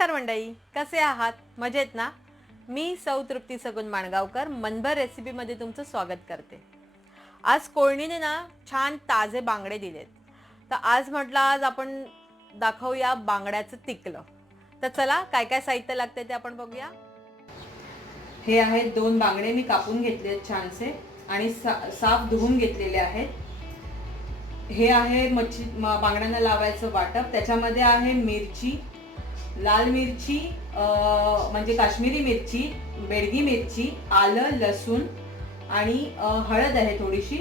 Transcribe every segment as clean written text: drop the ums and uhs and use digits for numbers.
नमस्कार मंडळी, कसे आहात? मजेत ना? मी सौ तृप्ती सगुन माणगावकर मनभर रेसिपीमध्ये तुमचं स्वागत करते. आज कोळणीने ना छान ताजे बांगडे दिलेत. तर आज म्हटलं आज आपण दाखवूया बांगड्याचं तिकलं. तर चला काय काय साहित्य लागते ते आपण बघूया. हे आहेत 2 बांगडे मी कापून घेतले छानसे आणि साफ धुवून घेतलेले आहेत. हे आहे बांगड्यांना लावायचं वाटप. त्याच्यामध्ये आहे मिरची, लाल मिरची म्हणजे काश्मीरी मिरची, बेडगी मिरची, आलं, लसूण आणि हळद आहे थोडीशी.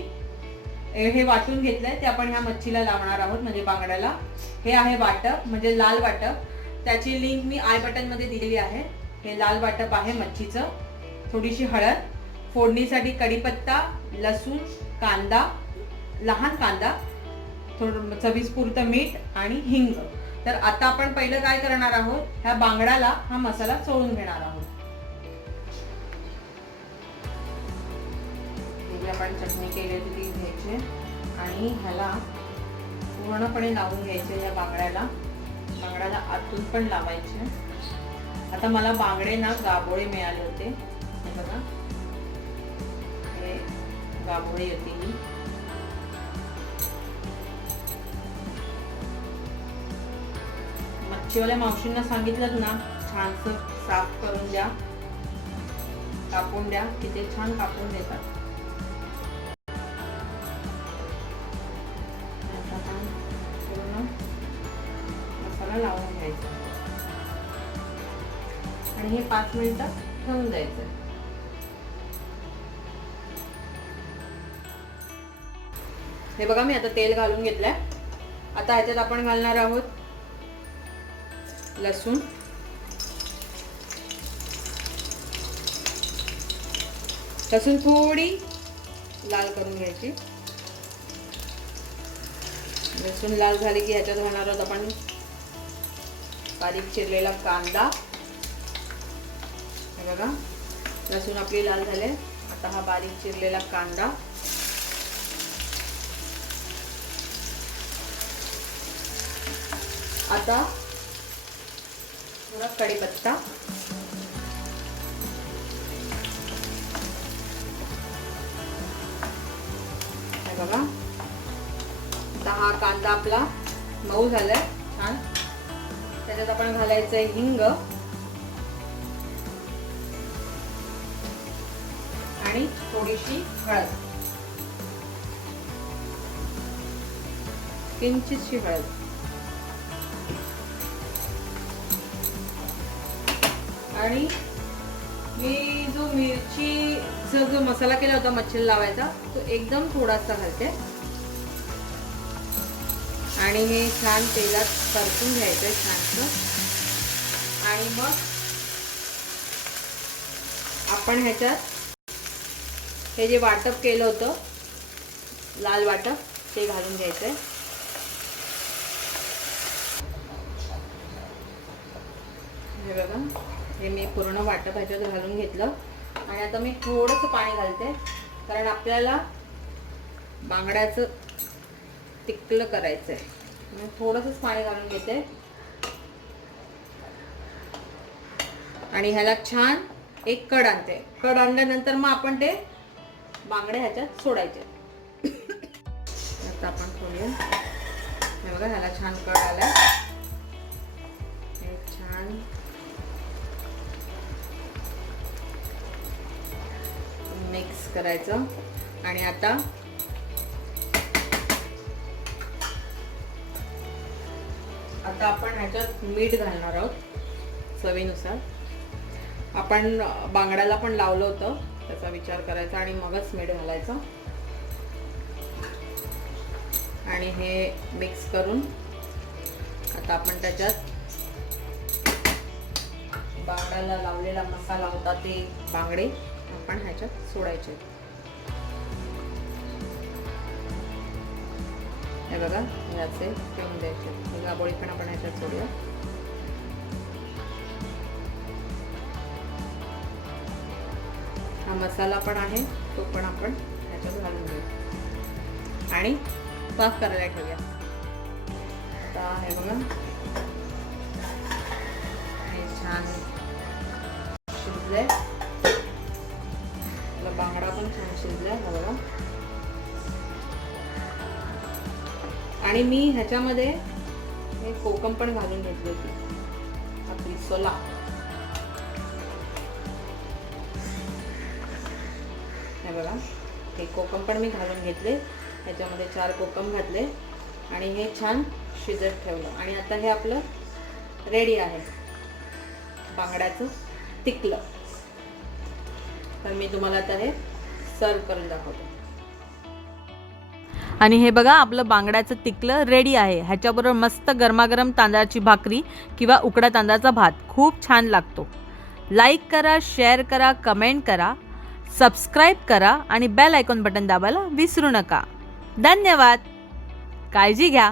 हे वाटून घेतलंय ते आपण ह्या मच्छीला लावणार आहोत म्हणजे बांगड्याला. हे आहे वाटप म्हणजे लाल वाटप. त्याची लिंक मी आय बटन मध्ये दिलेली आहे. हे लाल वाटप आहे मच्छीचं. थोडीशी हळद, फोडणीसाठी कढीपत्ता, लसूण, कांदा, लहान कांदा, थोडं चवीपुरतं मीठ आणि हिंग. तर आता आपण पहिलं काय करणार आहोत, ह्या बांगड्याला हा मसाला चोळून घेणार आहोत. आपण चटणी केलेली घ्यायची आणि ह्याला पूर्णपणे लावून घ्यायचे. या बांगड्याला आतून पण लावायचे. आता मला बांगडे ना गाबोळे मिळाले होते. बघा हे गाबोळे येतील. मच्छीवाल्या मावशींना सांगितलं ना छानसं साफ करून द्या, कापून द्या, की ते छान कापून देतात. पूर्ण मसाला लावून घ्यायचा आणि हे 5 मिनिटं ठेवून द्यायचं. हे बघा मी आता तेल घालून घेतलंय. आता ह्याच्यात आपण घालणार आहोत लसूण, लसूण थोडी लाल करून घ्यायची. लसूण लाल झाली की ह्याच्यात घालणार आहोत आपण बारीक चिरलेला कांदा. हे बघा लसूण आपली लाल झाले. आता हा बारीक चिरलेला कांदा, आता थोडा कढीपत्ता, हे बघा आता हा कांदा आपला मऊ झालाय छान. त्याच्यात आपण घालायचंय हिंग आणि थोडीशी हळद, किंचितशी हळद आणि मी जो मिरचीचा जो मसाला केला होता मच्छीला लावायचा तो एकदम थोडासा घालते आणि हे छान तेलात परतून घ्यायचंय छानसं. आणि मग आपण ह्याच्यात हे जे वाटप केलं होतं लाल वाटप ते घालून घ्यायचंय. हे बघा हे मी पूर्ण वाटप ह्याच्यात घालून घेतलं आणि आता मी थोडंसं पाणी घालते कारण आपल्याला बांगड्याचं तिकलं करायचंय. मी थोडंसंच पाणी घालून घेते आणि ह्याला छान एक कड आणते. कड आणल्यानंतर मग आपण ते बांगडे ह्याच्यात सोडायचे. आता आपण सोडूया. हे बघा ह्याला छान कड आलाय. छान मिक्स करायचं आणि आता आपण ह्याच्यात मीठ घालणार आहोत चवीनुसार. आपण बांगड्याला पण लावलं होतं त्याचा विचार करायचा आणि मगच मीठ घालायचं. आणि हे मिक्स करून आता आपण त्याच्यात बांगड्याला लावलेला मसाला होता ते बांगडे आपण ह्याच्यात सोडायचे. हे बघा याचे ठेवून द्यायचे. गाबोळी पण आपण ह्याच्यात सोडूया. हा मसाला पण आहे तो पण आपण ह्याच्यात घालून घेऊ आणि वाफ करायला ठेवूया. आता हे बघा छान शिजले. आपला बांगडा पण छान शिजलाय हा बघा. आणि मी ह्याच्यामध्ये हे कोकम पण घालून घेतली होती, आपली सोला. हे बघा, हे कोकम पण मी घालून घेतले. ह्याच्यामध्ये 4 कोकम घातले आणि हे छान शिजत ठेवलं. आणि आता हे आपलं रेडी आहे बांगड्याचं तिकलं. तर मी तुम्हाला आता हे सर्व करून दाखवतो. आणि हे बघा, आपलं बांगड्याचं तिकलं रेडी आहे. ह्याच्याबरोबर मस्त गरमागरम तांदळाची भाकरी किंवा उकडा तांदळाचा भात खूप छान लागतो. लाईक करा, शेअर करा, कमेंट करा, सबस्क्राईब करा आणि बेल आयकॉन बटन दाबायला विसरू नका. धन्यवाद. काळजी घ्या.